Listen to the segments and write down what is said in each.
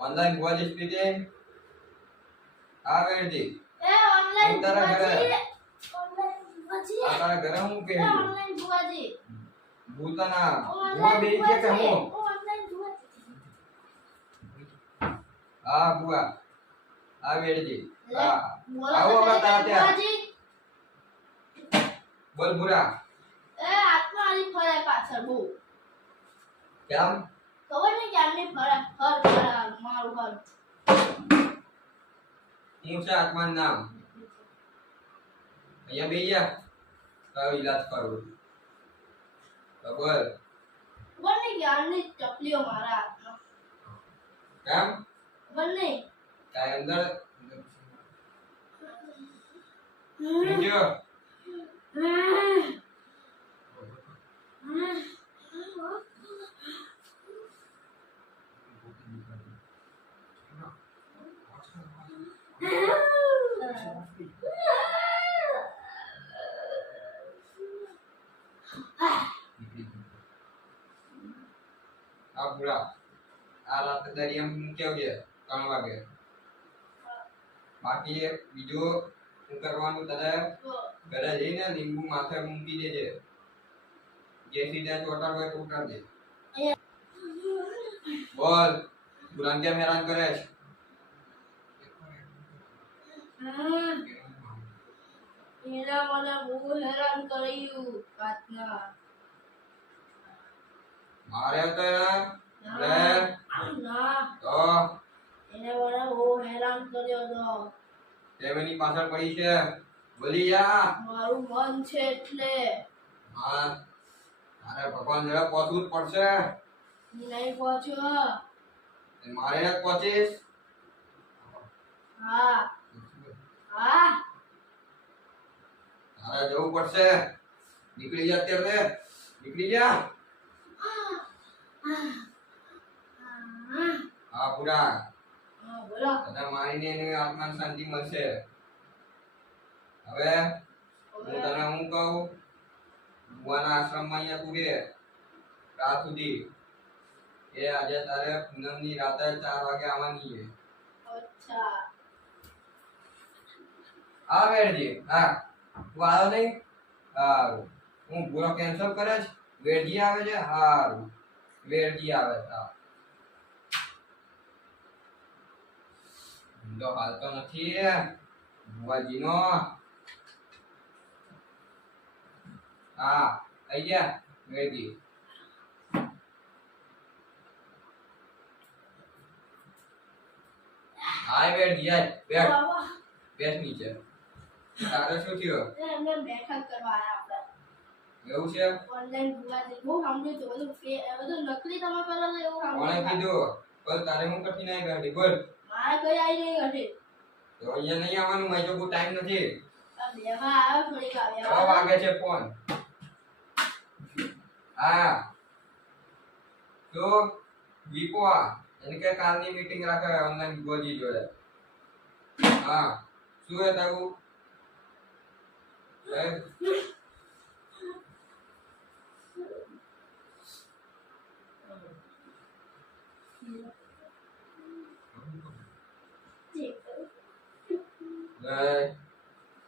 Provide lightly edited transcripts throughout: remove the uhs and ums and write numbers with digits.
Online ભુવાજી speaking. આ વેરજી એ online ભુવાજી. ભુવાજી આ તારા ઘરે હું કે એ ઓનલાઈન ભુવાજી ભૂતાના ભુવા બેઈ ગયા કે હું? ઓનલાઈન ભુવાજી આ ભુવા આ વેરજી આ બોલો આવો તો બતા ખરી ત્યાં. ભુવાજી બોલ ભુરા એ આત્મા આલી ફરે પાછળ બહુ કેમ ખબર નહીં ક્યારની ફરે મારું ઘર હું છે આત્માનું નામ અહીંયા બેઈ ગયા કયો ઈલાજ કરું તો બોલ ખબર નહીં ક્યારની ચપલીઓ મારા હાથમાં કેમ ખબર નહીં કાય અંદર બીજો આ પૂરા આ રાતે દરિયામાં મૂક્યો છે 3 વાગે બાકી બીજો શું કરવાનું તારે ઘરે જઈને લીંબુ માથે મૂકી દેજે જેથી ત્યાં ચોટાડ હોય તો ઉતાર દે બોલ પુરાણ કેમ હેરાન કરે છે એના મને બહુ હેરાન કર્યું રાતના મારે તો લે ના તો એને મને બહુ હેરાન કર્યો તો તેની પાછળ પડી છે બોલી જા મારું મન છે એટલે હા અરે ભગવાન જરા પહોંચવું જ પડશે નહીં પહોંચ્યો મારે જ પહોંચીશ હા હા તારે જવું પડશે નીકળી જા અત્યારે નીકળી જા હા પૂરા બોલો બધા મારીને એને આત્માને શાંતિ મળશે હવે હું તને હું કહું ભુવાના આશ્રમમાં અહીંયા તું રે રાત સુધી એ આજે તારે પૂનમની રાતે 4 વાગે આવવાની છે અચ્છા આ વેરજી હા તું આવ્યો નહીં હારું હું પૂરો કેન્સલ કરે છે વેરજી આવે છે હારું વેરજી આવે છે હા ધંધો હાલતો નથી ભુવાજીનો હા આઈ ગયા વેરજી હાય વેરજી આય બેઠ બાબા બેઠ નીચે તારે શું થયું એમને બેઠક કરવા આયા આપણે એવું છે ઓનલાઈન ભુવાજી બહુ સાંભળ્યું હતું બધું નકલી તમે કરો છો એવું કોણે સાંભળ્યું કીધું બોલ તારે હું કરતી નહીં ગાડી બોલ મારે કઈ આવી નહીં ઘટી તો અહીંયા નહીં આવવાનું મારી જોડે ટાઈમ નથી આ બેમાં આવ્યો થોડીક 6 વાગે છે ફોન હા તો દીપો એને કે કાલની મીટિંગ રાખે ઓનલાઈન ગોજી જોડે હા શું હે તારું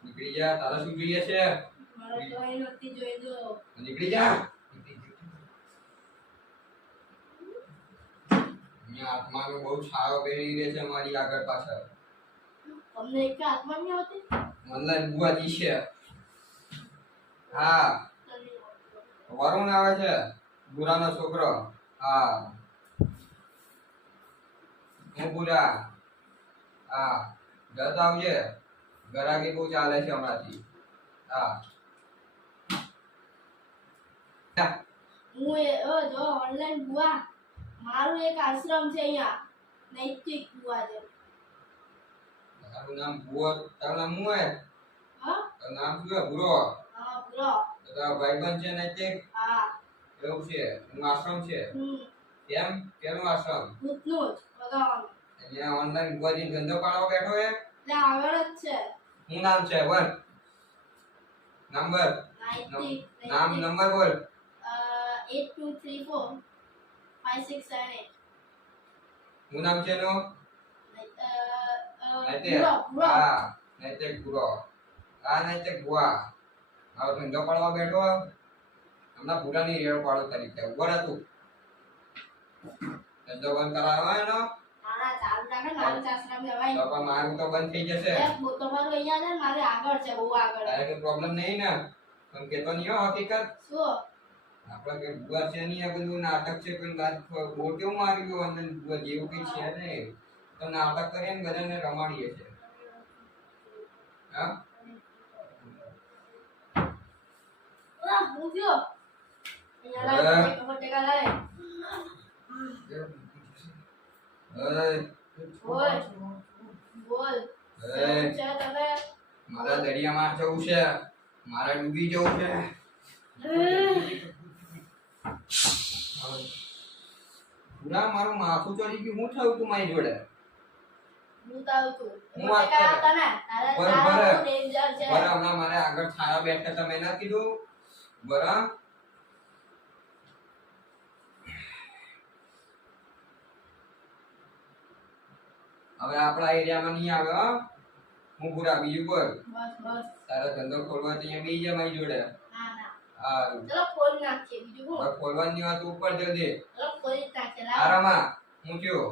નીકળી જા તારે શું જોઈએ છે મારે કઈ નથી જોઈતું નીકળી જા અહીંયા આત્માનો બહુ છાયો બેરી રહે છે મારી આગળ પાછળ તમને એક હાથમાં નહીં આવતી ઓનલાઈન બુઆજી છે હા વરુણ આવે છે બુરાનો છોકરો હા હું બુરા હા જત આવજે ગરાગી બહુ ચાલે છે હમણાંથી હા હું જો ઓનલાઈન ભુવા મારું એક આશ્રમ છે અહીંયા નૈતિક ભુવા છે તારું નામ બુઆ તારું નામ શું હે હા તારું નામ શું હે બુરો હા પૂરો તારા ભાઈબંધ છે નૈતિક હા એવું છે એનું આશ્રમ છે કેમ કેનું આશ્રમ ભૂતનું જ ભગવાન અહીંયા ઓનલાઈન બુઆજી ધંધો પાડવા બેઠો હે એટલે આગળ જ છે શું નામ છે બોલ નંબર નૈતિક નામ નંબર બોલ 8234 5 6 7 8 શું નામ છે એનું? નૈતિક. પૂરો હા, નૈતિક પૂરો. આ નૈતિક બુઆ. આવો ધંધો પાડવા બેઠો. હમણાં પૂરાની રેડ પાડો તરીકે. ઉભો રહે તું. ધંધો બંધ કરાવવાનો એનો? નાના ચાલુ રાખે મારું આશ્રમ જવાય તો પણ મારું તો બંધ થઈ જશે. તમારું અહીંયા છે ને મારે આગળ છે બહુ આગળ તારે કોઈ પ્રોબ્લેમ નહીં ને? પણ કેતો નહીં હો હકીકત. શું આપણે કે બુઆ છે નહીં, આ બધું નાટક છે. કોઈ વાત બહુ કેવું મારી ગયું અંદર બુઆ જેવું કઈ છે નહીં. તો નાટક કરીએ ને બધાને રમાડીએ છે. હા? હું થયો અહીંયા લાવ ખબર ટેકા લાવે બોલ બોલ છે તને મારા દરિયામાં જવું છે, મારે ડૂબી જવું છે. પૂરા મારું માથું ચડી ગયું. શું થયું તું મારી જોડે? હું તારું છું હું વાત ટેકા કરે. તને તારા બરાબર. તારા બહુ ડેન્જર છે બરાબર, હમણાં મારે આગળ છાયા બેઠા તમે ના કીધું? બરાબર. હવે આપણા એરિયામાં નહીં આવે હો. હું પૂરા બીજું બોલ. બસ બસ તારો ધંધો ખોલવા તો અહીંયા બેસી જા મારી જોડે. ના ના હા, ચલો ખોલ નાખીએ બીજું હું હવે ખોલવાની વાત ઉપર જલ્દી. ચલો ખોલી જ નાખીએ લાવ આરામમાં હું થયો.